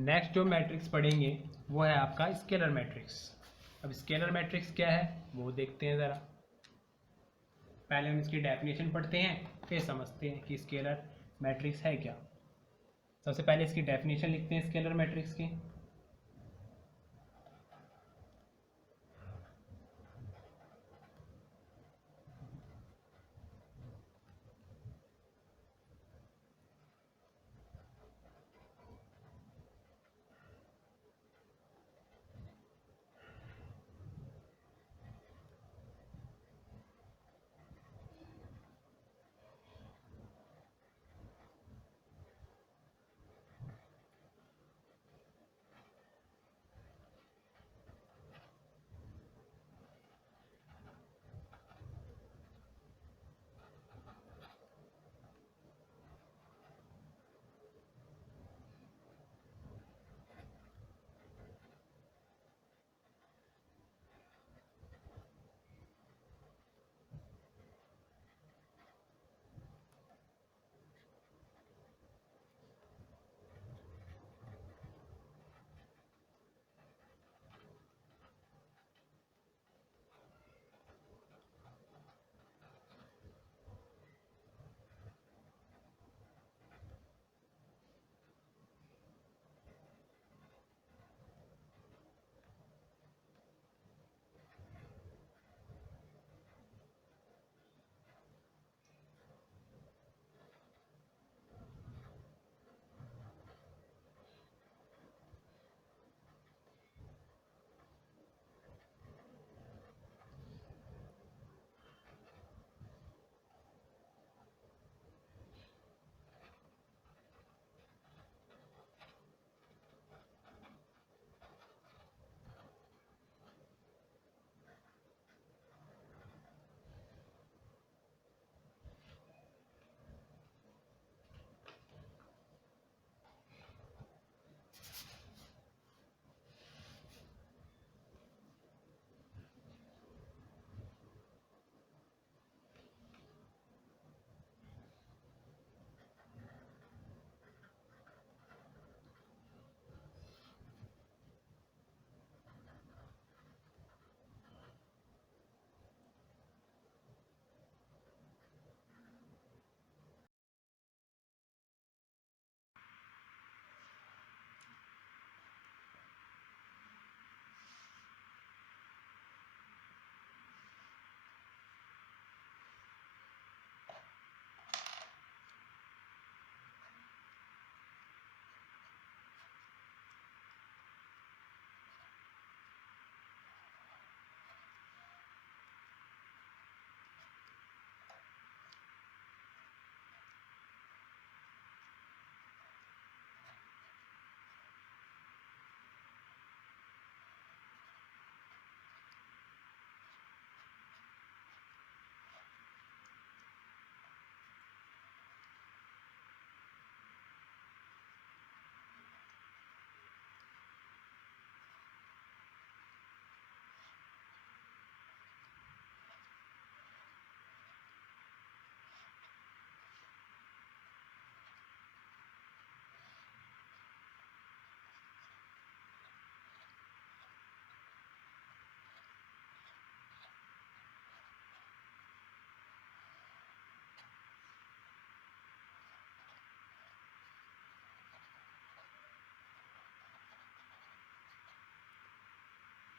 Next जो matrix पढ़ेंगे वो है आपका स्केलर मैट्रिक्स। अब स्केलर मैट्रिक्स क्या है वो देखते हैं ज़रा। पहले हम इसकी डेफिनेशन पढ़ते हैं फिर समझते हैं कि स्केलर मैट्रिक्स है क्या। सबसे पहले इसकी डेफिनेशन लिखते हैं स्केलर मैट्रिक्स की।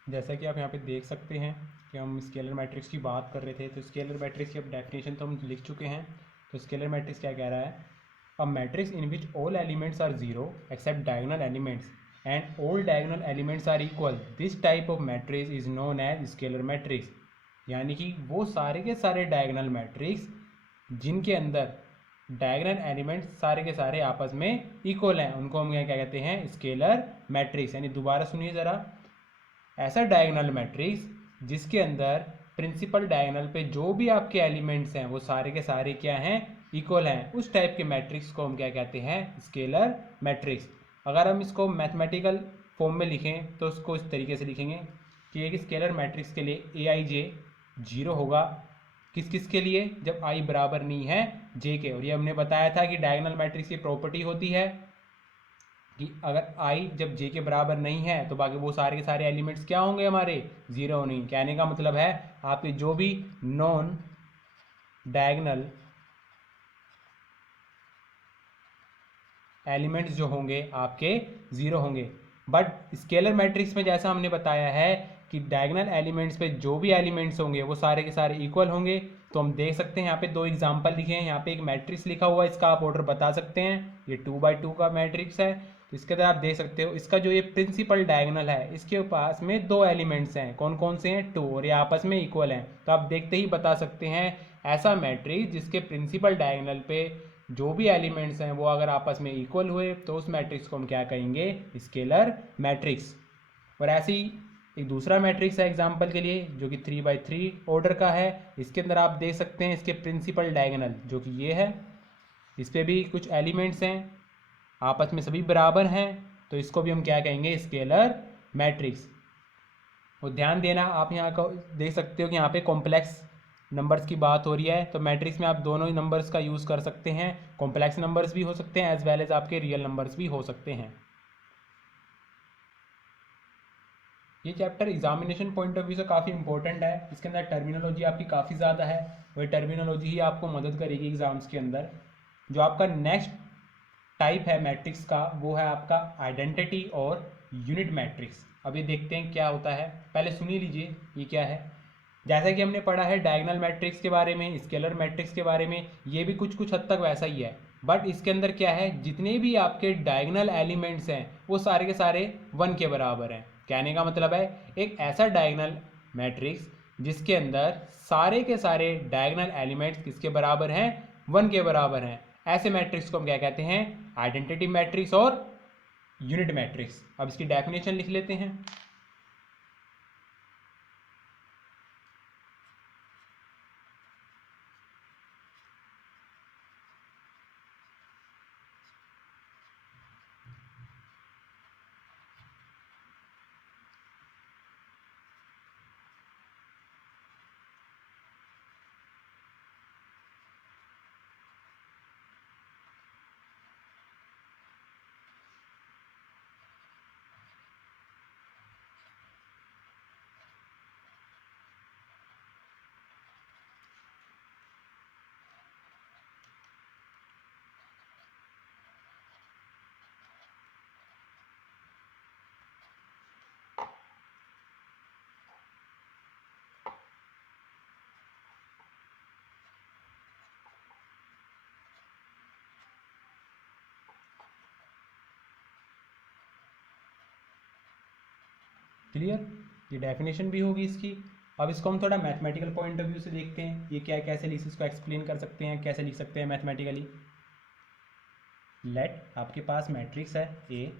जैसा कि आप यहाँ पे देख सकते हैं कि हम स्केलर मैट्रिक्स की बात कर रहे थे, तो स्केलर मैट्रिक्स की अब डेफिनेशन तो हम लिख चुके हैं। तो स्केलर मैट्रिक्स क्या कह रहा है, a matrix in which all elements are zero except diagonal elements and all diagonal elements are equal, this type of matrix is known as scalar matrix. यानी कि वो सारे के सारे डायगोनल मैट्रिक्स जिनके अंदर डायगोनल एलिमेंट्स सारे के सारे आपस में इक्वल हैं उनको हम क्या कहते हैं, स्केलर मैट्रिक्स। यानी दोबारा सुनिए ज़रा, ऐसा डायगोनल मैट्रिक्स जिसके अंदर प्रिंसिपल डायगोनल पे जो भी आपके एलिमेंट्स हैं वो सारे के सारे क्या हैं, इक्वल हैं, उस टाइप के मैट्रिक्स को हम क्या कहते हैं, स्केलर मैट्रिक्स। अगर हम इसको मैथमेटिकल फॉर्म में लिखें तो उसको इस तरीके से लिखेंगे कि एक स्केलर मैट्रिक्स के लिए ए आई जे जीरो होगा, किस किस के लिए, जब आई बराबर नहीं है जे के। और ये हमने बताया था कि डायगोनल मैट्रिक्स की प्रॉपर्टी होती है कि अगर आई जब जे के बराबर नहीं है तो बाकी वो सारे के सारे एलिमेंट्स क्या होंगे, हमारे जीरो होंगे। कहने का मतलब है आपके जो भी नॉन डायगोनल एलिमेंट्स जो होंगे आपके ज़ीरो होंगे। बट स्केलर मैट्रिक्स में जैसा हमने बताया है कि डायगोनल एलिमेंट्स पे जो भी एलिमेंट्स होंगे वो सारे के सारे इक्वल होंगे। तो हम देख सकते हैं यहाँ पे दो एग्जांपल लिखे हैं, यहाँ पे एक मैट्रिक्स लिखा हुआ है, इसका आप ऑर्डर बता सकते हैं। ये 2x2 का मैट्रिक्स है, तो इसके अंदर आप देख सकते हो इसका जो ये प्रिंसिपल डायगोनल है इसके पास में दो एलिमेंट्स हैं, कौन कौन से हैं, 2, और ये आपस में इक्वल हैं। तो आप देखते ही बता सकते हैं ऐसा मैट्रिक्स जिसके प्रिंसिपल डायगोनल पे जो भी एलिमेंट्स हैं वो अगर आपस में इक्वल हुए तो उस मैट्रिक्स को हम क्या कहेंगे, स्केलर मैट्रिक्स। और ऐसे ही एक दूसरा मैट्रिक्स है एग्जांपल के लिए जो कि 3x3 ऑर्डर का है। इसके अंदर आप देख सकते हैं इसके प्रिंसिपल डायगोनल जो कि ये है, इस पर भी कुछ एलिमेंट्स हैं, आपस में सभी बराबर हैं, तो इसको भी हम क्या कहेंगे, स्केलर मैट्रिक्स। और ध्यान देना आप यहाँ का देख सकते हो कि यहाँ पे कॉम्प्लेक्स नंबर्स की बात हो रही है, तो मैट्रिक्स में आप दोनों ही नंबर्स का यूज़ कर सकते हैं, कॉम्प्लेक्स नंबर्स भी हो सकते हैं एज वेल एज आपके रियल नंबर्स भी हो सकते हैं। ये chapter examination point of view से काफ़ी इंपॉर्टेंट है, इसके अंदर टर्मिनोलॉजी आपकी काफ़ी ज़्यादा है, वही टर्मिनोलॉजी ही आपको मदद करेगी एग्जाम्स के अंदर। जो आपका नेक्स्ट टाइप है मैट्रिक्स का वो है आपका आइडेंटिटी और यूनिट मैट्रिक्स। अब ये देखते हैं क्या होता है, पहले सुनिए लीजिए ये क्या है। जैसा कि हमने पढ़ा है डायगोनल मैट्रिक्स के बारे में, स्केलर मैट्रिक्स के बारे में, ये भी कुछ कुछ हद तक वैसा ही है। बट इसके अंदर क्या है, जितने भी आपके डायगोनल एलिमेंट्स हैं वो सारे के सारे 1 के बराबर हैं। कहने का मतलब है एक ऐसा डायगोनल मैट्रिक्स जिसके अंदर सारे के सारे डायगोनल एलिमेंट्स किसके बराबर हैं, 1 के बराबर हैं, ऐसे मैट्रिक्स को हम क्या कहते हैं, आइडेंटिटी मैट्रिक्स और यूनिट मैट्रिक्स। अब इसकी डेफिनेशन लिख लेते हैं। क्लियर, ये डेफिनेशन भी होगी इसकी। अब इसको हम थोड़ा मैथमेटिकल पॉइंट ऑफ व्यू से देखते हैं, ये क्या कैसे इसको एक्सप्लेन कर सकते हैं, कैसे लिख सकते हैं मैथमेटिकली। लेट आपके पास मैट्रिक्स है ए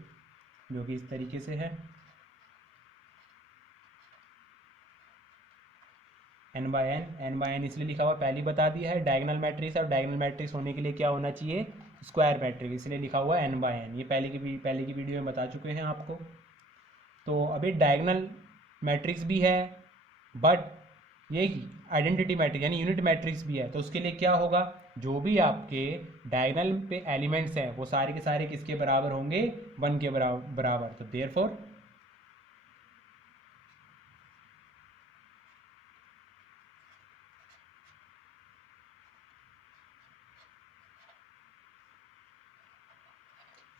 जो कि इस तरीके से है, n/n इसलिए लिखा हुआ पहले ही बता दिया है, डायगोनल मैट्रिक्स है और डायगोनल मैट्रिक्स होने के लिए क्या होना चाहिए, स्क्वायर मैट्रिक्स, इसलिए लिखा हुआ है n/n, ये पहले की वीडियो में बता चुके हैं आपको। तो अभी डायगोनल मैट्रिक्स भी है बट ये आइडेंटिटी मैट्रिक्स यानी यूनिट मैट्रिक्स भी है, तो उसके लिए क्या होगा, जो भी आपके डायगोनल पे एलिमेंट्स हैं वो सारे के सारे किसके बराबर होंगे, 1 के बराबर। तो देयरफॉर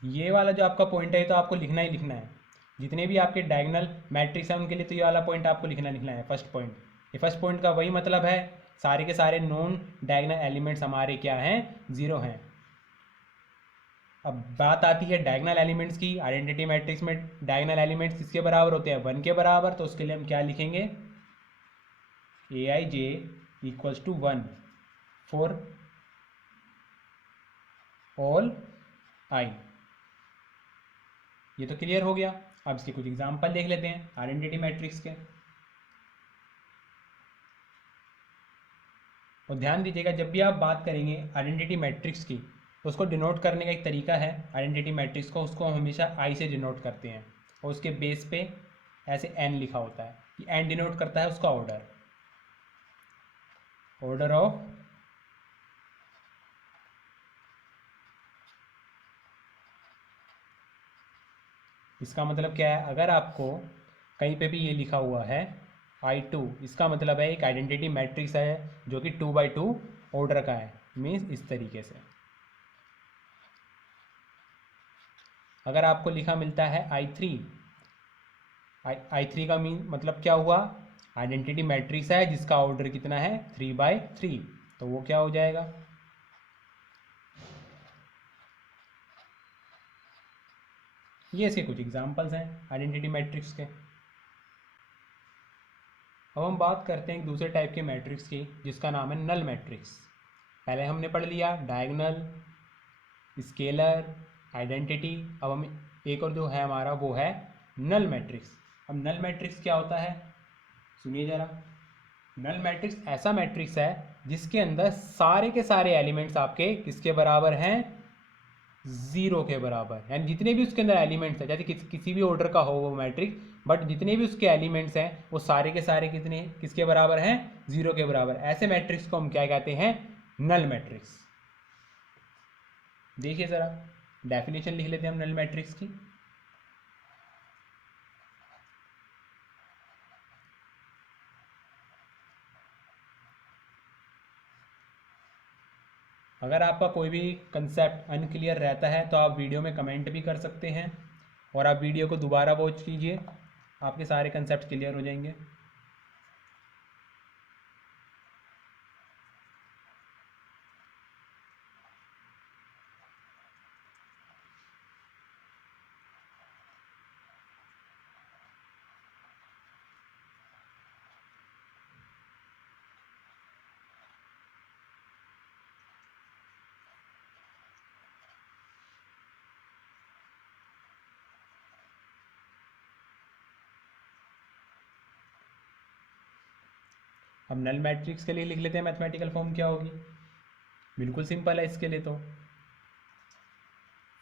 ये वाला जो आपका पॉइंट है तो आपको लिखना ही लिखना है, जितने भी आपके डायगोनल मैट्रिक्स हैं उनके लिए तो ये वाला पॉइंट आपको लिखना है, फर्स्ट पॉइंट। ये फर्स्ट पॉइंट का वही मतलब है, सारे के सारे नॉन डायगोनल एलिमेंट्स हमारे क्या हैं, ज़ीरो हैं। अब बात आती है डायगोनल एलिमेंट्स की, आइडेंटिटी मैट्रिक्स में डायगोनल एलिमेंट्स किसके बराबर होते हैं, 1 के बराबर, तो उसके लिए हम क्या लिखेंगे, aij equals to 1 for all I. ये तो क्लियर हो गया। अब इसके कुछ एग्जांपल देख लेते हैं आइडेंटिटी मैट्रिक्स के। और ध्यान दीजिएगा जब भी आप बात करेंगे आइडेंटिटी मैट्रिक्स की तो उसको डिनोट करने का एक तरीका है, आइडेंटिटी मैट्रिक्स को उसको हम हमेशा आई से डिनोट करते हैं और उसके बेस पे ऐसे एन लिखा होता है, कि एन डिनोट करता है उसका ऑर्डर, ऑर्डर ऑफ इसका मतलब क्या है, अगर आपको कहीं पे भी ये लिखा हुआ है I2, इसका मतलब है एक आइडेंटिटी मैट्रिक्स है जो कि 2x2 ऑर्डर का है। मीन्स इस तरीके से अगर आपको लिखा मिलता है I3, I3 का मीन मतलब क्या हुआ, आइडेंटिटी मैट्रिक्स है जिसका ऑर्डर कितना है 3x3, तो वो क्या हो जाएगा, ये इसके कुछ एग्जांपल्स हैं आइडेंटिटी मैट्रिक्स के। अब हम बात करते हैं एक दूसरे टाइप के मैट्रिक्स की जिसका नाम है नल मैट्रिक्स। पहले हमने पढ़ लिया डायगोनल, स्केलर, आइडेंटिटी। अब हम एक और जो है हमारा वो है नल मैट्रिक्स। अब नल मैट्रिक्स क्या होता है, सुनिए ज़रा। नल मैट्रिक्स ऐसा मैट्रिक्स है जिसके अंदर सारे के सारे एलिमेंट्स आपके किसके बराबर हैं, ज़ीरो के बराबर। यानी जितने भी उसके अंदर एलिमेंट्स हैं, जैसे किसी भी ऑर्डर का हो वो मैट्रिक्स, बट जितने भी उसके एलिमेंट्स हैं वो सारे के सारे कितने किसके बराबर हैं, ज़ीरो के बराबर। ऐसे मैट्रिक्स को हम क्या कहते हैं, नल मैट्रिक्स। देखिए ज़रा डेफिनेशन लिख लेते हैं हम नल मैट्रिक्स की। अगर आपका कोई भी कंसेप्ट अनक्लियर रहता है तो आप वीडियो में कमेंट भी कर सकते हैं और आप वीडियो को दोबारा वॉच कीजिए, आपके सारे कंसेप्ट क्लियर हो जाएंगे। अब नल मैट्रिक्स के लिए लिख लेते हैं मैथमेटिकल फॉर्म क्या होगी। बिल्कुल सिंपल है इसके लिए तो,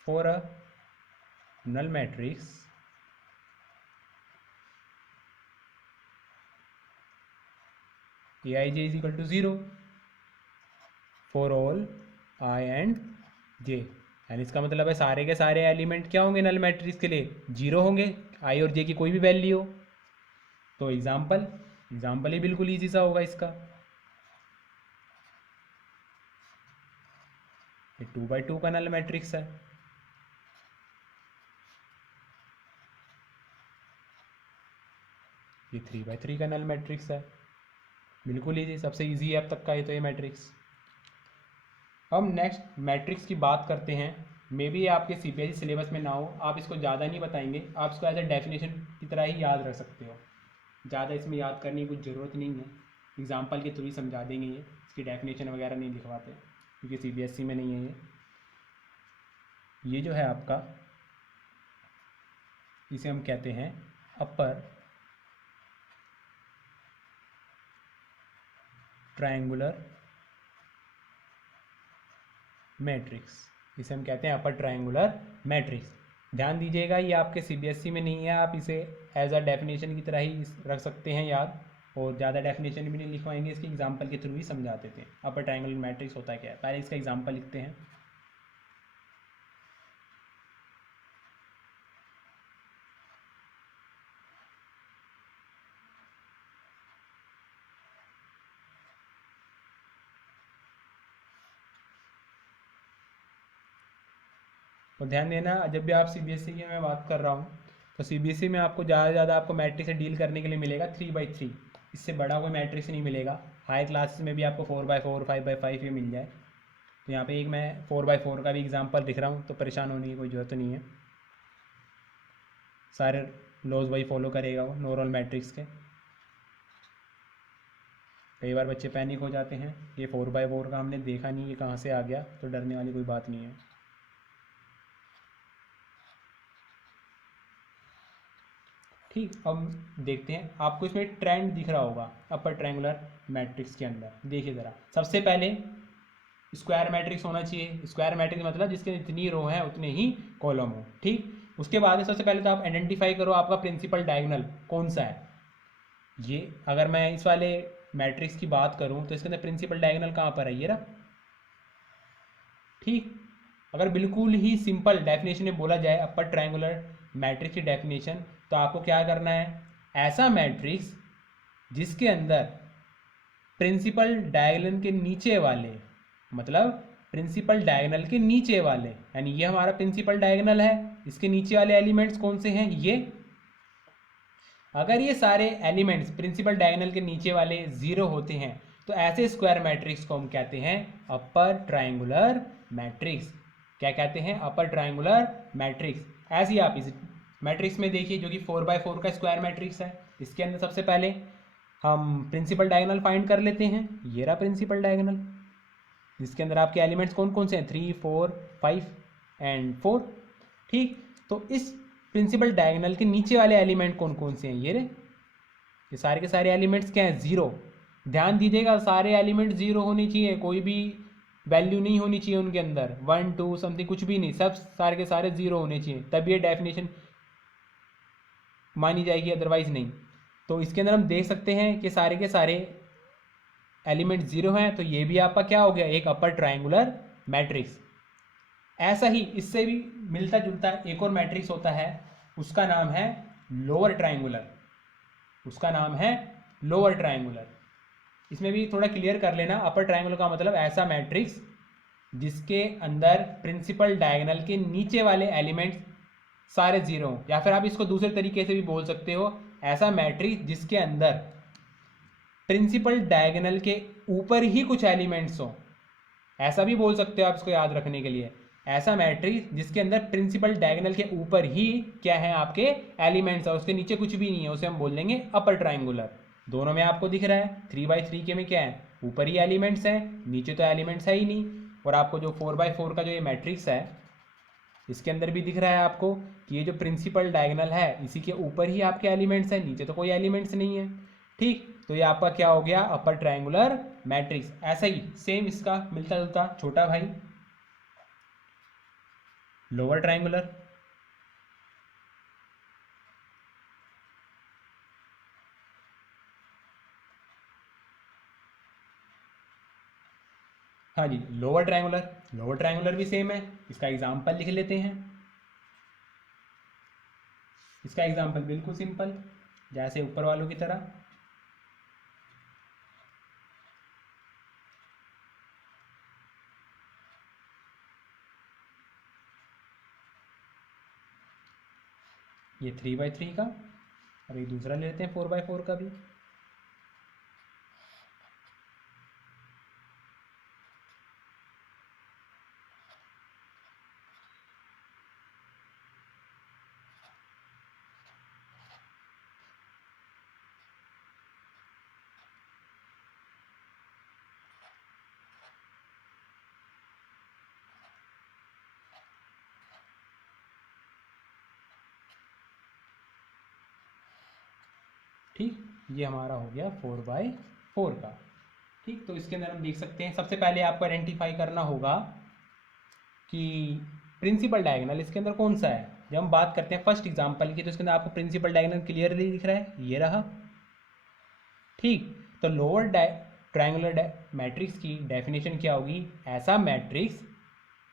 for a null matrix Aij is equal to 0 for all I and J। यानी इसका मतलब है सारे के सारे एलिमेंट क्या होंगे नल मैट्रिक्स के लिए, 0 होंगे, I और J की कोई भी वैल्यू हो। तो एग्जाम्पल ही बिल्कुल ईजी सा होगा इसका। ये 2x2 का नल मैट्रिक्स है, ये 3x3 का नल मैट्रिक्स है। बिल्कुल ईजी, सबसे ईजी है अब तक का ये तो ये मैट्रिक्स। हम नेक्स्ट मैट्रिक्स की बात करते हैं। मे बी आपके CBSE सिलेबस में ना हो, आप इसको ज़्यादा नहीं बताएंगे, आप इसको एज ए डेफिनेशन की तरह ही याद रख सकते हो। ज़्यादा इसमें याद करने की कुछ ज़रूरत नहीं है, एग्जाम्पल के थ्रू ही समझा देंगे। ये इसकी डेफिनेशन वगैरह नहीं लिखवाते क्योंकि CBSE में नहीं है ये जो है आपका, इसे हम कहते हैं अपर ट्रायंगुलर मैट्रिक्स। इसे हम कहते हैं अपर ट्रायंगुलर मैट्रिक्स। ध्यान दीजिएगा ये आपके CBSE में नहीं है, आप इसे एज अ डेफिनेशन की तरह ही रख सकते हैं याद, और ज़्यादा डेफिनेशन भी नहीं लिखवाएंगे, इसके एग्जांपल के थ्रू ही समझा देते हैं अपर ट्रायंगुलर मैट्रिक्स होता है क्या है। पहले इसका एग्जांपल लिखते हैं। तो ध्यान देना, जब भी आप CBSE की मैं बात कर रहा हूँ तो CBSE में आपको ज़्यादा से ज़्यादा आपको मैट्रिक्स से डील करने के लिए मिलेगा 3x3, इससे बड़ा कोई मैट्रिक्स नहीं मिलेगा। हाई क्लासेस में भी आपको 4x4 5x5 ही मिल जाए। तो यहाँ पे एक मैं 4x4 का भी एग्जांपल दिख रहा हूँ, तो परेशान होने की कोई ज़रूरत नहीं है, सारे लॉज वही फॉलो करेगा वो नॉर्मल मैट्रिक्स के। कई बार बच्चे पैनिक हो जाते हैं, ये 4x4 का हमने देखा नहीं, ये कहाँ से आ गया, तो डरने वाली कोई बात नहीं है। ठीक, अब देखते हैं, आपको इसमें ट्रेंड दिख रहा होगा अपर ट्रायंगुलर मैट्रिक्स के अंदर। देखिए ज़रा, सबसे पहले स्क्वायर मैट्रिक्स होना चाहिए। स्क्वायर मैट्रिक्स मतलब जिसके जितनी रो है उतने ही कॉलम हो। ठीक, उसके बाद सबसे पहले तो आप आइडेंटिफाई करो आपका प्रिंसिपल डायगोनल कौन सा है। ये अगर मैं इस वाले मैट्रिक्स की बात करूं तो इसके अंदर प्रिंसिपल डायगोनल कहाँ पर है, ये रहा। ठीक, अगर बिल्कुल ही सिंपल डेफिनेशन में बोला जाए अपर ट्रायंगुलर मैट्रिक्स की डेफिनेशन, तो आपको क्या करना है, ऐसा मैट्रिक्स जिसके अंदर प्रिंसिपल डायगोनल के नीचे वाले, मतलब प्रिंसिपल डायगोनल के नीचे वाले, यानी ये हमारा प्रिंसिपल डायगोनल है, इसके नीचे वाले एलिमेंट्स कौन से हैं, ये। अगर ये सारे एलिमेंट्स प्रिंसिपल डायगोनल के नीचे वाले जीरो होते हैं तो ऐसे स्क्वायर मैट्रिक्स को हम कहते हैं अपर ट्रायंगुलर मैट्रिक्स। क्या कहते हैं, अपर ट्रायंगुलर मैट्रिक्स। ऐसे ही आप इस मैट्रिक्स में देखिए जो कि 4x4 का स्क्वायर मैट्रिक्स है, इसके अंदर सबसे पहले हम प्रिंसिपल डायगोनल फाइंड कर लेते हैं। ये रहा प्रिंसिपल डायगोनल, जिसके अंदर आपके एलिमेंट्स कौन कौन से हैं, 3 4 5 एंड 4। ठीक, तो इस प्रिंसिपल डायगोनल के नीचे वाले एलिमेंट कौन कौन से हैं, ये रे, ये सारे के सारे एलिमेंट्स क्या हैं, जीरो। ध्यान दीजिएगा, सारे एलिमेंट जीरो होने चाहिए, कोई भी वैल्यू नहीं होनी चाहिए उनके अंदर, 1 2 समथिंग कुछ भी नहीं, सब सारे के सारे जीरो होने चाहिए, तब ये डेफिनेशन मानी जाएगी, अदरवाइज नहीं। तो इसके अंदर हम देख सकते हैं कि सारे के सारे एलिमेंट जीरो हैं, तो ये भी आपका क्या हो गया, एक अपर ट्रायंगुलर मैट्रिक्स। ऐसा ही इससे भी मिलता जुलता एक और मैट्रिक्स होता है, उसका नाम है लोअर ट्रायंगुलर, उसका नाम है लोअर ट्रायंगुलर। इसमें भी थोड़ा क्लियर कर लेना, अपर ट्रायंगुलर का मतलब ऐसा मैट्रिक्स जिसके अंदर प्रिंसिपल डायगोनल के नीचे वाले एलिमेंट्स सारे जीरो हों, या फिर आप इसको दूसरे तरीके से भी बोल सकते हो, ऐसा मैट्रिक्स जिसके अंदर प्रिंसिपल डायगोनल के ऊपर ही कुछ एलिमेंट्स हों, ऐसा भी बोल सकते हो आप इसको याद रखने के लिए। ऐसा मैट्रिक्स जिसके अंदर प्रिंसिपल डायगोनल के ऊपर ही क्या है, आपके एलिमेंट्स और उसके नीचे कुछ भी नहीं है, उसे हम बोल देंगे अपर ट्रायंगुलर। दोनों में आपको दिख रहा है 3x3 के में क्या है, ऊपर ही एलिमेंट्स हैं, नीचे तो एलिमेंट्स है ही नहीं। और आपको जो 4x4 का जो ये मैट्रिक्स है, इसके अंदर भी दिख रहा है आपको कि ये जो प्रिंसिपल डायगोनल है इसी के ऊपर ही आपके एलिमेंट्स हैं, नीचे तो कोई एलिमेंट्स नहीं है। ठीक, तो ये आपका क्या हो गया, अपर ट्रायंगुलर मैट्रिक्स। ऐसा ही सेम इसका मिलता जुलता छोटा भाई लोअर ट्रायंगुलर। हाँ जी, लोअर ट्रायंगुलर, लोअर ट्रायंगुलर भी सेम है। इसका एग्जांपल लिख लेते हैं। इसका एग्जांपल बिल्कुल सिंपल, जैसे ऊपर वालों की तरह। ये 3x3 का, और एक दूसरा ले लेते हैं 4x4 का भी। ठीक, ये हमारा हो गया 4x4 का। ठीक, तो इसके अंदर हम देख सकते हैं, सबसे पहले आपको आइडेंटिफाई करना होगा कि प्रिंसिपल डायगोनल इसके अंदर कौन सा है। जब हम बात करते हैं फर्स्ट एग्जांपल की, तो इसके अंदर आपको प्रिंसिपल डायगोनल क्लियरली दिख रहा है, ये रहा। ठीक, तो लोअर ट्रायंगुलर मैट्रिक्स की डेफिनेशन क्या होगी, ऐसा मैट्रिक्स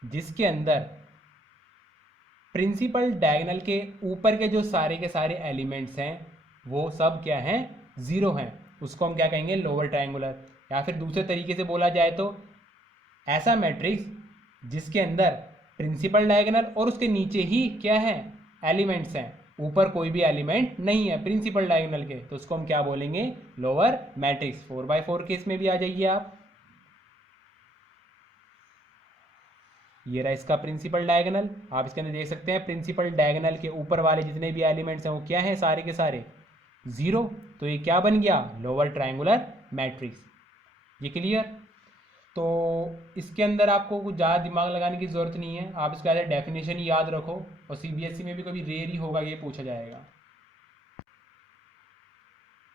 जिसके अंदर प्रिंसिपल डायगोनल के ऊपर के जो सारे के सारे एलिमेंट्स हैं वो सब क्या हैं, जीरो हैं, उसको हम क्या कहेंगे, लोअर ट्रायंगुलर। या फिर दूसरे तरीके से बोला जाए तो ऐसा मैट्रिक्स जिसके अंदर प्रिंसिपल डायगोनल और उसके नीचे ही क्या है, एलिमेंट्स हैं, ऊपर कोई भी एलिमेंट नहीं है प्रिंसिपल डायगोनल के, तो उसको हम क्या बोलेंगे, लोअर मैट्रिक्स। 4x4 केस में भी आ जाइए आप। ये रहा इसका प्रिंसिपल डायगोनल, आप इसके अंदर देख सकते हैं प्रिंसिपल डायगोनल के ऊपर वाले जितने भी एलिमेंट्स हैं वो क्या हैं, सारे के सारे जीरो। तो ये क्या बन गया, लोअर ट्रायंगुलर मैट्रिक्स। ये क्लियर। तो इसके अंदर आपको कुछ ज़्यादा दिमाग लगाने की ज़रूरत नहीं है, आप इसका एज डेफिनेशन ही याद रखो, और सीबीएसई में भी कभी रेयर ही होगा ये पूछा जाएगा।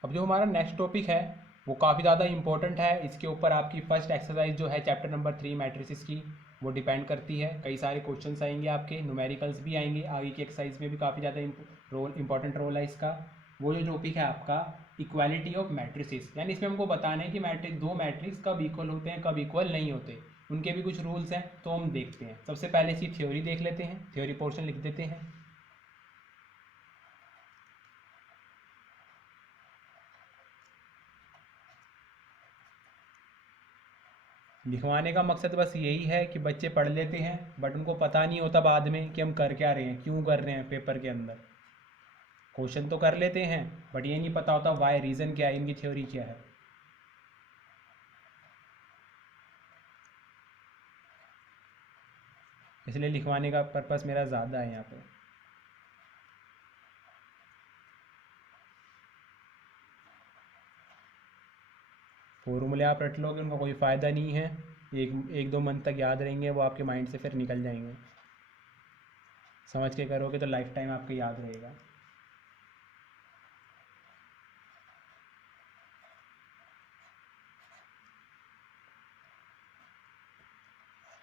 अब जो हमारा नेक्स्ट टॉपिक है वो काफ़ी ज़्यादा इंपॉर्टेंट है, इसके ऊपर आपकी फर्स्ट एक्सरसाइज जो है चैप्टर नंबर 3 मैट्रिसेस की, वो डिपेंड करती है। कई सारे क्वेश्चंस आएंगे आपके, न्यूमेरिकल्स भी आएंगे, आगे की एक्सरसाइज में भी काफ़ी ज़्यादा इंपॉर्टेंट रोल है इसका। वो जो टॉपिक है आपका इक्वालिटी ऑफ मैट्रिसेस, यानी इसमें हमको बताना है कि दो मैट्रिक्स कब इक्वल होते हैं, कब इक्वल नहीं होते, उनके भी कुछ रूल्स हैं, तो हम देखते हैं। सबसे पहले इसकी थ्योरी देख लेते हैं, थ्योरी पोर्शन लिख देते हैं। लिखवाने का मकसद बस यही है कि बच्चे पढ़ लेते हैं बट उनको पता नहीं होता बाद में कि हम कर क्या रहे हैं, क्यों कर रहे हैं। पेपर के अंदर क्वेश्चन तो कर लेते हैं बट ये नहीं पता होता वाई, रीज़न क्या है, इनकी थ्योरी क्या है। इसलिए लिखवाने का पर्पस मेरा ज़्यादा है यहाँ पे। फॉर्मूले आप रट लोगे उनका कोई फ़ायदा नहीं है, एक एक दो मंथ तक याद रहेंगे, वो आपके माइंड से फिर निकल जाएंगे। समझ के करोगे तो लाइफ टाइम आपको याद रहेगा।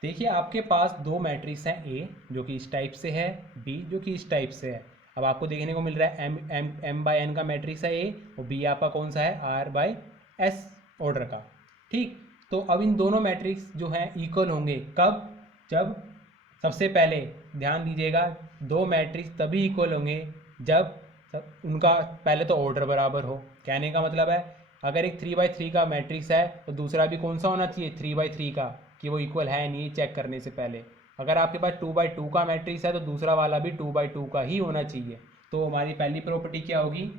देखिए आपके पास दो मैट्रिक्स हैं, ए जो कि इस टाइप से है, बी जो कि इस टाइप से है। अब आपको देखने को मिल रहा है एम बाई एन का मैट्रिक्स है ए, और बी आपका कौन सा है, आर बाई एस ऑर्डर का। ठीक, तो अब इन दोनों मैट्रिक्स जो हैं इक्वल होंगे कब, जब सबसे पहले ध्यान दीजिएगा, दो मैट्रिक्स तभी इक्वल होंगे जब उनका पहले तो ऑर्डर बराबर हो। कहने का मतलब है अगर एक 3/3 का मैट्रिक्स है तो दूसरा भी कौन सा होना चाहिए, 3/3 का, कि वो इक्वल है नहीं चेक करने से पहले। अगर आपके पास 2/2 का मैट्रिक्स है तो दूसरा वाला भी 2/2 का ही होना चाहिए। तो हमारी पहली प्रॉपर्टी क्या होगी,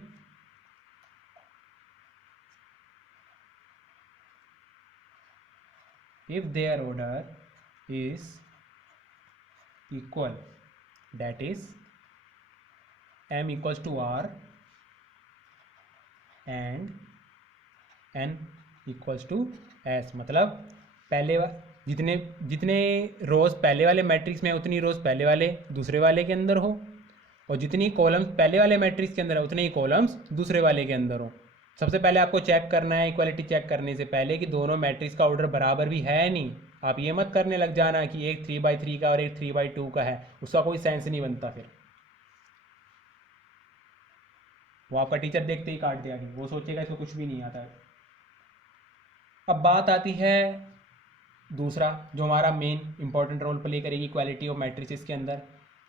if their order is equal, that is m equals to r and n equals to s। मतलब पहले जितने जितने रोज पहले वाले मैट्रिक्स में उतनी रोज पहले वाले दूसरे वाले के अंदर हो, और जितनी कॉलम्स पहले वाले मैट्रिक्स के अंदर है उतने ही कॉलम्स दूसरे वाले के अंदर हो। सबसे पहले आपको चेक करना है इक्वालिटी चेक करने से पहले कि दोनों मैट्रिक्स का ऑर्डर बराबर भी है नहीं। आप ये मत करने लग जाना कि एक 3/3 का और एक 3/2 का है, उसका कोई सेंस नहीं बनता। फिर वो आपका टीचर देखते ही काट दिया, वो सोचेगा इसको कुछ भी नहीं आता है। अब बात आती है दूसरा जो हमारा मेन इंपॉर्टेंट रोल प्ले करेगी इक्वालिटी ऑफ मैट्रिसेस के अंदर।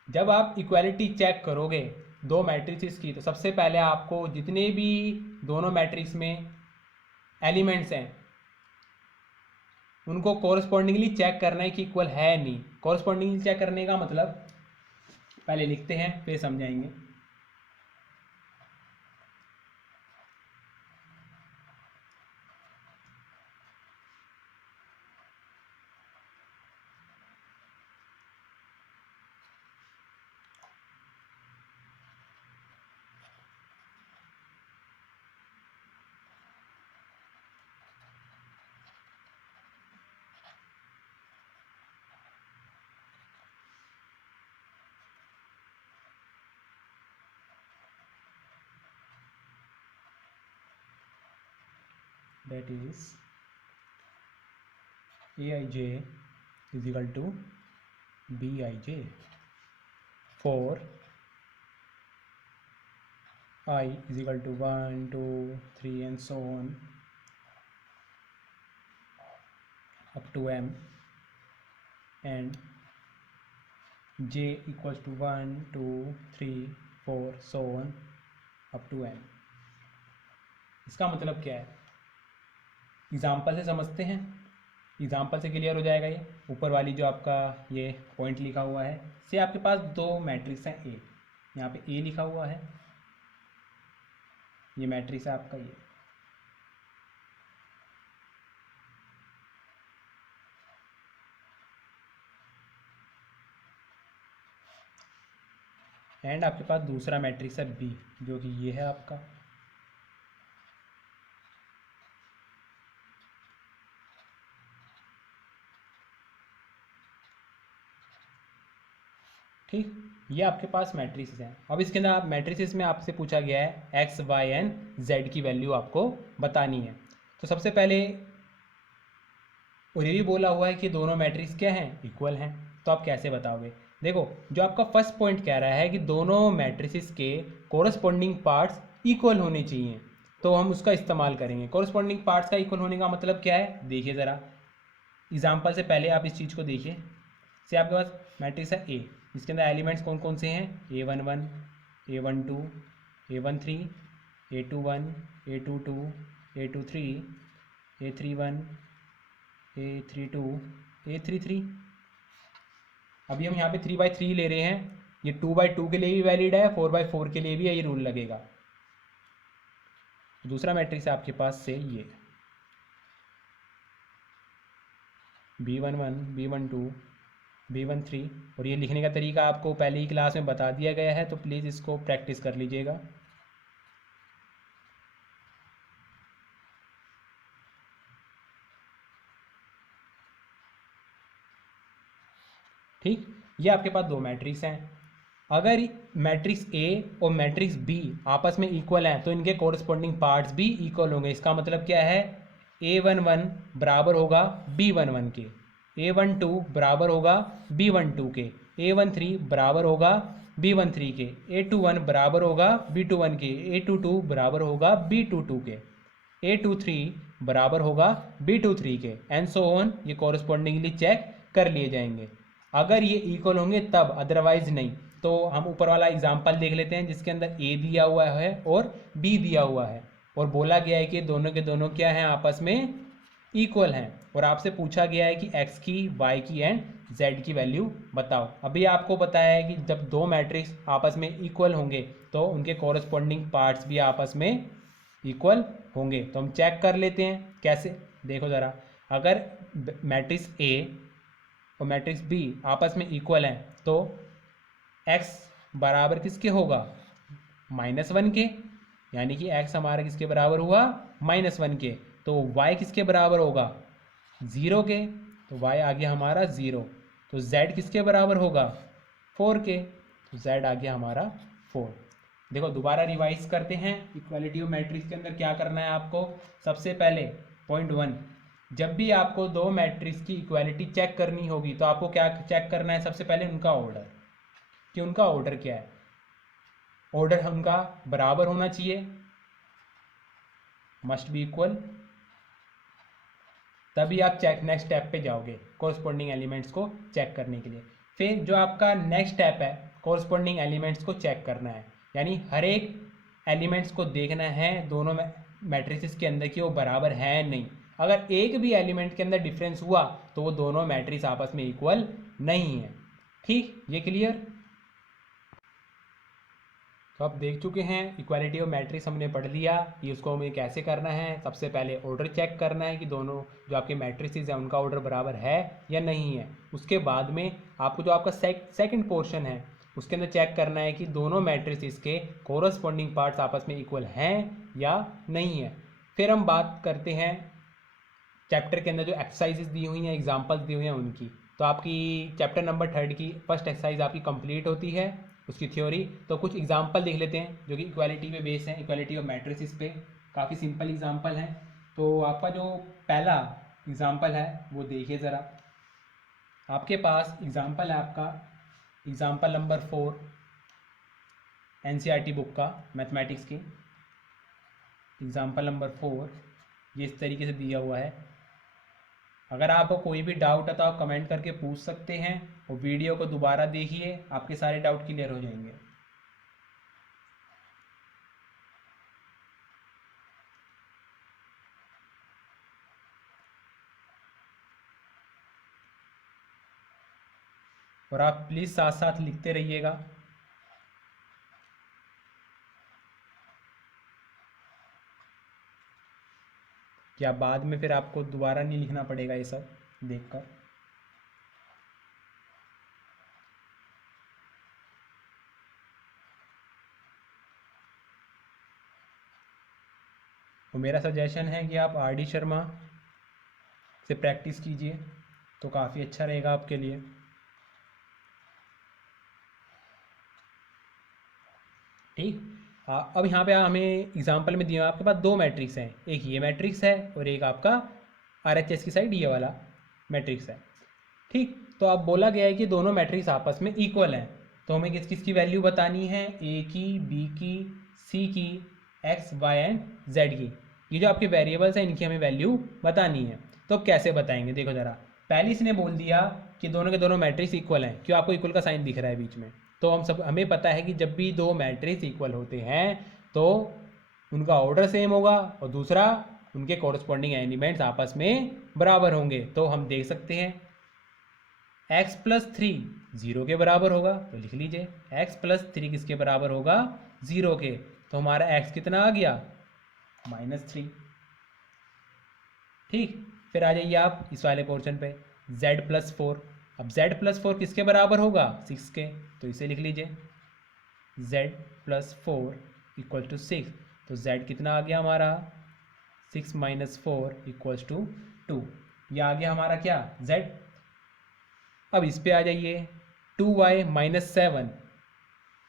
जब आप इक्वालिटी चेक करोगे दो मैट्रिसेस की, तो सबसे पहले आपको जितने भी दोनों मैट्रिक्स में एलिमेंट्स हैं उनको कोरस्पॉन्डिंगली चेक करना है कि इक्वल है नहीं। कोरस्पॉन्डिंगली चेक करने का मतलब पहले लिखते हैं फिर समझाएंगे। That is aij is equal to bij for I is equal to 1 2 3 and so on up to m, and j equals to 1 2 3 4 so on up to m। इसका मतलब क्या है, एग्जाम्पल से समझते हैं, एग्जाम्पल से क्लियर हो जाएगा। ये ऊपर वाली जो आपका ये पॉइंट लिखा हुआ है, से आपके पास दो मैट्रिक्स हैं ए, यहाँ पे ए लिखा हुआ है, ये मैट्रिक्स है आपका ये। एंड आपके पास दूसरा मैट्रिक्स है बी जो कि ये है आपका। ठीक, ये आपके पास मैट्रिक्स हैं। अब इसके अंदर आप मैट्रिक्स में आपसे पूछा गया है एक्स वाई एंड जेड की वैल्यू आपको बतानी है। तो सबसे पहले, और ये भी बोला हुआ है कि दोनों मैट्रिक्स क्या हैं, इक्वल हैं। तो आप कैसे बताओगे, देखो जो आपका फर्स्ट पॉइंट कह रहा है कि दोनों मैट्रिसेस के कोरस्पॉन्डिंग पार्ट्स इक्वल होने चाहिए, तो हम उसका इस्तेमाल करेंगे। कोरस्पॉन्डिंग पार्ट्स का इक्वल होने का मतलब क्या है, देखिए ज़रा एग्जाम्पल से पहले आप इस चीज़ को देखिए। से आपके पास मैट्रिक्स है ए, इसके अंदर एलिमेंट्स कौन कौन से हैं, A11 A12 A13 A21 A22 A23 A31 A32 A33। अभी हम यहाँ पे 3/3 ले रहे हैं, ये 2/2 के लिए भी वैलिड है, 4/4 के लिए भी यही रूल लगेगा। दूसरा मैट्रिक्स है आपके पास से ये B11 B12 B13, और ये लिखने का तरीका आपको पहले ही क्लास में बता दिया गया है, तो प्लीज़ इसको प्रैक्टिस कर लीजिएगा। ठीक, ये आपके पास दो मैट्रिक्स हैं। अगर मैट्रिक्स ए और मैट्रिक्स बी आपस में इक्वल हैं तो इनके कोरस्पॉन्डिंग पार्ट्स भी इक्वल होंगे। इसका मतलब क्या है, A11 बराबर होगा B11 के, A12 बराबर होगा B12 के, A13 बराबर होगा B13 के, A21 बराबर होगा B21 के, A22 बराबर होगा B22 के, A23 बराबर होगा B23 के, एंड सो ऑन। ये कोरस्पॉन्डिंगली चेक कर लिए जाएंगे अगर ये इक्वल होंगे तब, अदरवाइज नहीं। तो हम ऊपर वाला एग्जाम्पल देख लेते हैं जिसके अंदर A दिया हुआ है और B दिया हुआ है, और बोला गया है कि दोनों के दोनों क्या हैं, आपस में इक्वल हैं, और आपसे पूछा गया है कि x की, y की एंड z की वैल्यू बताओ। अभी आपको बताया है कि जब दो मैट्रिक्स आपस में इक्वल होंगे तो उनके कॉरस्पॉन्डिंग पार्ट्स भी आपस में इक्वल होंगे। तो हम चेक कर लेते हैं कैसे, देखो ज़रा। अगर मैट्रिक्स A और मैट्रिक्स B आपस में इक्वल हैं तो x बराबर किसके होगा, -1 के, यानी कि x हमारा किसके बराबर हुआ, -1 के। तो y किसके बराबर होगा, 0 के, तो y आ गया हमारा 0। तो z किसके बराबर होगा, 4 के, तो z आ गया हमारा 4। देखो दोबारा रिवाइज करते हैं, इक्वालिटी ऑफ मैट्रिक्स के अंदर क्या करना है आपको। सबसे पहले पॉइंट 1, जब भी आपको दो मैट्रिक्स की इक्वालिटी चेक करनी होगी तो आपको क्या चेक करना है, सबसे पहले उनका ऑर्डर, कि उनका ऑर्डर क्या है। ऑर्डर उनका बराबर होना चाहिए, मस्ट बी इक्वल, तभी आप चेक नेक्स्ट स्टेप पे जाओगे कोरस्पॉन्डिंग एलिमेंट्स को चेक करने के लिए। फिर जो आपका नेक्स्ट स्टेप है, कोरस्पॉन्डिंग एलिमेंट्स को चेक करना है, यानी हर एक एलिमेंट्स को देखना है दोनों मैट्रिसेस के अंदर कि वो बराबर है नहीं। अगर एक भी एलिमेंट के अंदर डिफरेंस हुआ तो वो दोनों मैट्रिक्स आपस में इक्वल नहीं है। ठीक, ये क्लियर। तो आप देख चुके हैं इक्वालिटी ऑफ मैट्रिक्स हमने पढ़ लिया, ये उसको हमें कैसे करना है। सबसे पहले ऑर्डर चेक करना है कि दोनों जो आपके मैट्रिसेस हैं उनका ऑर्डर बराबर है या नहीं है। उसके बाद में आपको जो आपका सेकंड पोर्शन है उसके अंदर चेक करना है कि दोनों मैट्रिसेस के कोरस्पॉन्डिंग पार्ट्स आपस में इक्वल हैं या नहीं है। फिर हम बात करते हैं चैप्टर के अंदर जो एक्सरसाइजेस दी हुई हैं, एग्जाम्पल्स दी हुई हैं उनकी। तो आपकी चैप्टर नंबर 3 की फर्स्ट एक्सरसाइज आपकी कंप्लीट होती है, उसकी थ्योरी। तो कुछ एग्जाम्पल देख लेते हैं जो कि इक्वालिटी पे बेस है, इक्वालिटी ऑफ मैट्रिसेस पे। काफ़ी सिंपल एग्जाम्पल हैं। तो आपका जो पहला एग्जाम्पल है वो देखिए ज़रा। आपके पास एग्जाम्पल है आपका एग्जाम्पल नंबर 4 NCERT बुक का, मैथमेटिक्स की एग्जाम्पल नंबर 4 ये इस तरीके से दिया हुआ है। अगर आपको कोई भी डाउट है तो आप कमेंट करके पूछ सकते हैं, और वीडियो को दोबारा देखिए, आपके सारे डाउट क्लियर हो जाएंगे। और आप प्लीज़ साथ साथ लिखते रहिएगा। क्या बाद में फिर आपको दोबारा नहीं लिखना पड़ेगा ये सब देखकर। तो मेरा सजेशन है कि आप RD शर्मा से प्रैक्टिस कीजिए, तो काफ़ी अच्छा रहेगा आपके लिए। ठीक, अब यहाँ पे हमें एग्जाम्पल में दिया आपके पास दो मैट्रिक्स हैं, एक ये मैट्रिक्स है और एक आपका RHS की साइड ये वाला मैट्रिक्स है। ठीक, तो अब बोला गया है कि दोनों मैट्रिक्स आपस में इक्वल हैं, तो हमें किस किस की वैल्यू बतानी है, A की, B की, C की, X, Y एंड Z की। ये जो आपके वेरिएबल्स हैं इनकी हमें वैल्यू बतानी है। तो कैसे बताएंगे, देखो ज़रा। पहले इसने बोल दिया कि दोनों के दोनों मैट्रिक्स इक्वल हैं, क्यों आपको इक्वल का साइन दिख रहा है बीच में। तो हमें पता है कि जब भी दो मैट्रिक्स इक्वल होते हैं तो उनका ऑर्डर सेम होगा, और दूसरा उनके कॉरस्पॉन्डिंग एलिमेंट्स आपस में बराबर होंगे। तो हम देख सकते हैं x+3 0 के बराबर होगा, तो लिख लीजिए x+3 किसके बराबर होगा, 0 के। तो हमारा x कितना आ गया, -3। ठीक, फिर आ जाइए आप इस वाले पोर्शन पे z+4। अब z+4 किसके बराबर होगा, 6 के, तो इसे लिख लीजिए z+4 = 6। तो z कितना आ गया हमारा, 6 - 4 = 2। ये आ गया हमारा क्या, z। अब इस पे आ जाइए 2y - 7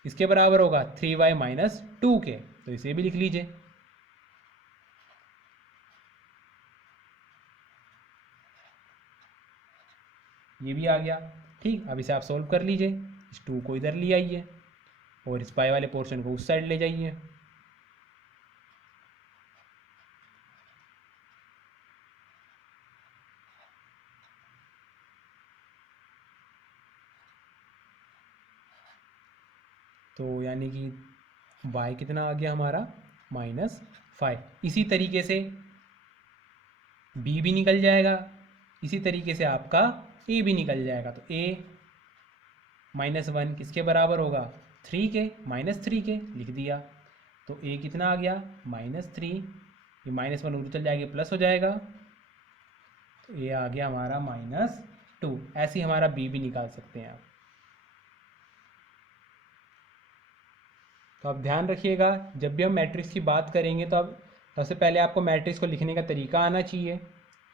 इसके बराबर होगा 3y - 2 के, तो इसे भी लिख लीजिए। ये भी आ गया। ठीक, अब इसे आप सोल्व कर लीजिए। इस 2 को इधर ले आइए और इस पाई वाले पोर्शन को उस साइड ले जाइए। तो यानी कि y कितना आ गया हमारा, -5। इसी तरीके से b भी निकल जाएगा, इसी तरीके से आपका a भी निकल जाएगा। तो a -1 किसके बराबर होगा, 3 के, -3 के लिख दिया। तो a कितना आ गया, -3, ये -1 उधर चल जाएगा, प्लस हो जाएगा, तो a आ गया हमारा -2। ऐसे ही हमारा b भी निकाल सकते हैं आप। तो आप ध्यान रखिएगा, जब भी हम मैट्रिक्स की बात करेंगे तो अब सबसे पहले आपको मैट्रिक्स को लिखने का तरीका आना चाहिए।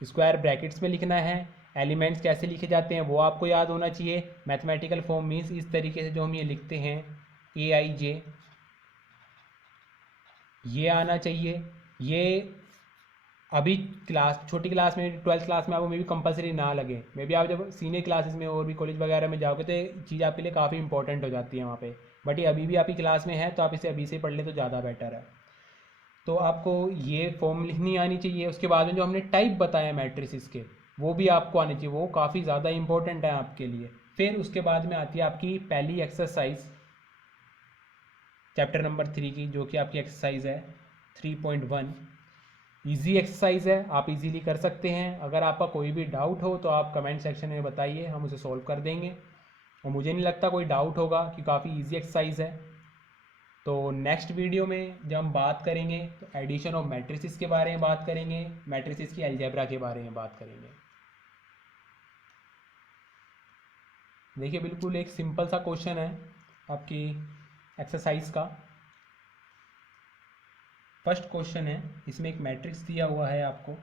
स्क्वायर ब्रैकेट्स में लिखना है, एलिमेंट्स कैसे लिखे जाते हैं वो आपको याद होना चाहिए। मैथमेटिकल फॉर्म मीन्स इस तरीके से जो हम ये लिखते हैं AIJ, ये आना चाहिए। ये अभी छोटी क्लास में 12th क्लास में आपको मे भी कंपलसरी ना लगे, मे भी आप जब सीनियर क्लासेस में और भी कॉलेज वगैरह में जाओगे तो ये चीज़ आपके लिए काफ़ी इंपॉर्टेंट हो जाती है वहाँ पे। बट ये अभी भी आपकी क्लास में है तो आप इसे अभी से पढ़ ले तो ज़्यादा बेटर है। तो आपको ये फॉर्म लिखनी आनी चाहिए। उसके बाद में जो हमने टाइप बताया मैट्रिसेस के वो भी आपको आने चाहिए, वो काफ़ी ज़्यादा इंपॉर्टेंट है आपके लिए। फिर उसके बाद में आती है आपकी पहली एक्सरसाइज चैप्टर नंबर 3 की, जो कि आपकी एक्सरसाइज है 3.1। ईजी एक्सरसाइज है, आप इजीली कर सकते हैं। अगर आपका कोई भी डाउट हो तो आप कमेंट सेक्शन में बताइए, हम उसे सॉल्व कर देंगे। और मुझे नहीं लगता कोई डाउट होगा कि काफ़ी इजी एक्सरसाइज है। तो नेक्स्ट वीडियो में जब हम बात करेंगे तो एडिशन ऑफ मैट्रिसेस के बारे में बात करेंगे, मैट्रिसेस की अलजेब्रा के बारे में बात करेंगे। देखिए बिल्कुल एक सिंपल सा क्वेश्चन है आपकी एक्सरसाइज का। फर्स्ट क्वेश्चन है, इसमें एक मैट्रिक्स दिया हुआ है आपको।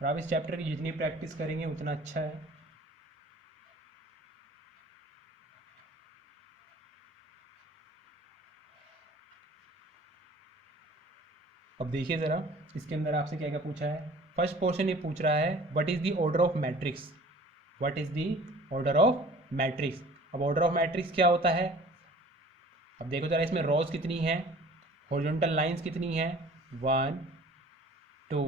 और आप इस चैप्टर की जितनी प्रैक्टिस करेंगे उतना अच्छा है। अब देखिए ज़रा इसके अंदर आपसे क्या क्या पूछा है। फर्स्ट पोर्शन ये पूछ रहा है what is the order of matrix, what is the order of matrix. अब ऑर्डर ऑफ मैट्रिक्स क्या होता है, अब देखो ज़रा इसमें रोज कितनी हैं, हॉरिजॉन्टल लाइंस कितनी हैं, 1 2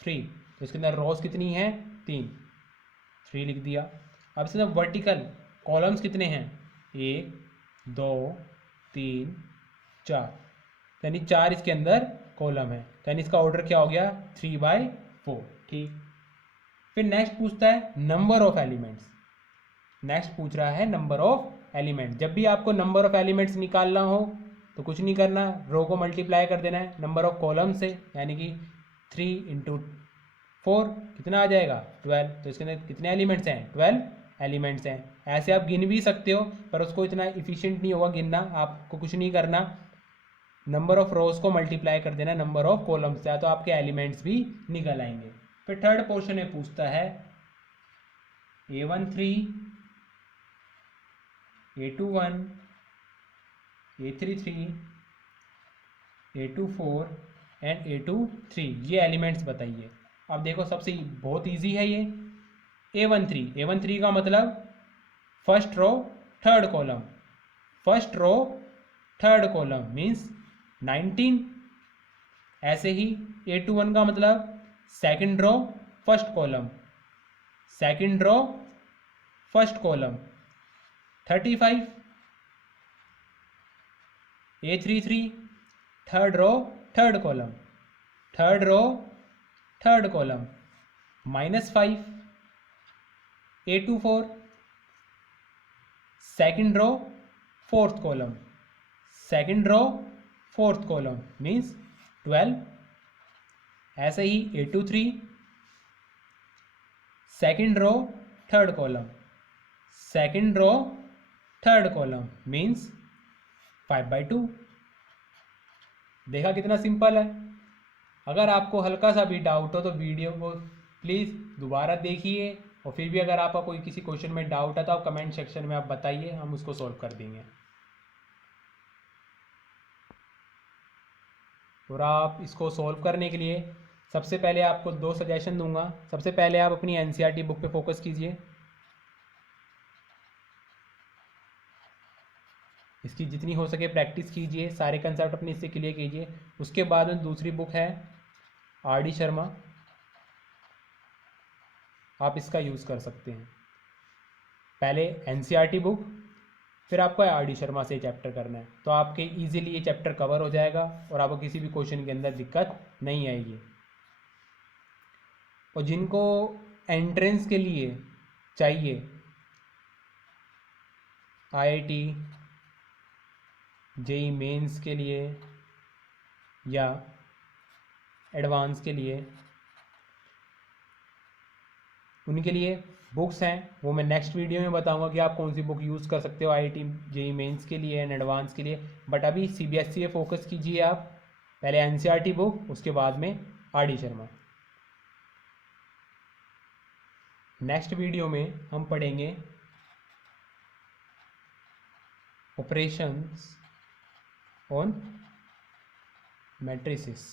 3। तो इसके अंदर रोज कितनी हैं, 3 लिख दिया। अब इसके अंदर वर्टिकल कॉलम्स कितने हैं, 1 2 3 4, यानी 4 इसके अंदर कॉलम है। तो यानी इसका ऑर्डर क्या हो गया, 3/4। ठीक, फिर नेक्स्ट पूछता है नंबर ऑफ एलिमेंट्स। नेक्स्ट पूछ रहा है नंबर ऑफ एलिमेंट्स। जब भी आपको नंबर ऑफ एलिमेंट्स निकालना हो तो कुछ नहीं करना, रो को मल्टीप्लाई कर देना है नंबर ऑफ कॉलम से, यानी कि 3 × 4 कितना आ जाएगा, 12। तो इसके अंदर कितने एलिमेंट्स हैं, 12 एलिमेंट्स हैं। ऐसे आप गिन भी सकते हो पर उसको इतना इफिशिएंट नहीं होगा गिनना, आपको कुछ नहीं करना, नंबर ऑफ रोज को मल्टीप्लाई कर देना नंबर ऑफ कॉलम से, तो आपके एलिमेंट्स भी निकल आएंगे। फिर थर्ड पोर्शन में पूछता है A13 A21 A33 A24 and A23, ये एलिमेंट्स बताइए। अब देखो सबसे बहुत इजी है ये A13 का मतलब first row third column, first row third column means 19 ऐसे ही A21 का मतलब second row first column, second row first column. 35 A33 third row third column, third row third column. -5 A24 second row fourth column, second row fourth column means 12। ऐसे ही A23 second row third column, second row third column means 5/2। देखा कितना simple है। अगर आपको हल्का सा भी डाउट हो तो वीडियो को प्लीज़ दोबारा देखिए, और फिर भी अगर आपका कोई किसी क्वेश्चन में डाउट है तो आप कमेंट सेक्शन में आप बताइए, हम उसको सॉल्व कर देंगे। और आप इसको सॉल्व करने के लिए सबसे पहले आपको 2 सजेशन दूंगा। सबसे पहले आप अपनी एनसीईआरटी बुक पे फोकस कीजिए, इसकी जितनी हो सके प्रैक्टिस कीजिए, सारे कंसेप्ट अपने इससे क्लियर कीजिए। उसके बाद में दूसरी बुक है RD शर्मा, आप इसका यूज़ कर सकते हैं। पहले एनसीईआरटी बुक, फिर आपको RD शर्मा से चैप्टर करना है, तो आपके इजीली ये चैप्टर कवर हो जाएगा और आपको किसी भी क्वेश्चन के अंदर दिक्कत नहीं आएगी। और जिनको एंट्रेंस के लिए चाहिए, IIT JEE मेंस के लिए या एडवांस के लिए, उनके लिए बुक्स हैं, वो मैं नेक्स्ट वीडियो में बताऊंगा कि आप कौन सी बुक यूज़ कर सकते हो IIT JEE मेंस के लिए एंड एडवांस के लिए। बट अभी CBSE पे फोकस कीजिए आप, पहले एनसीईआरटी बुक, उसके बाद में RD शर्मा। नेक्स्ट वीडियो में हम पढ़ेंगे ऑपरेशंस ऑन मैट्रिसेस।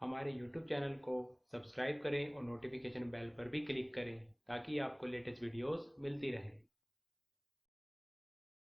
हमारे YouTube चैनल को सब्सक्राइब करें और नोटिफिकेशन बेल पर भी क्लिक करें ताकि आपको लेटेस्ट वीडियोस मिलती रहें।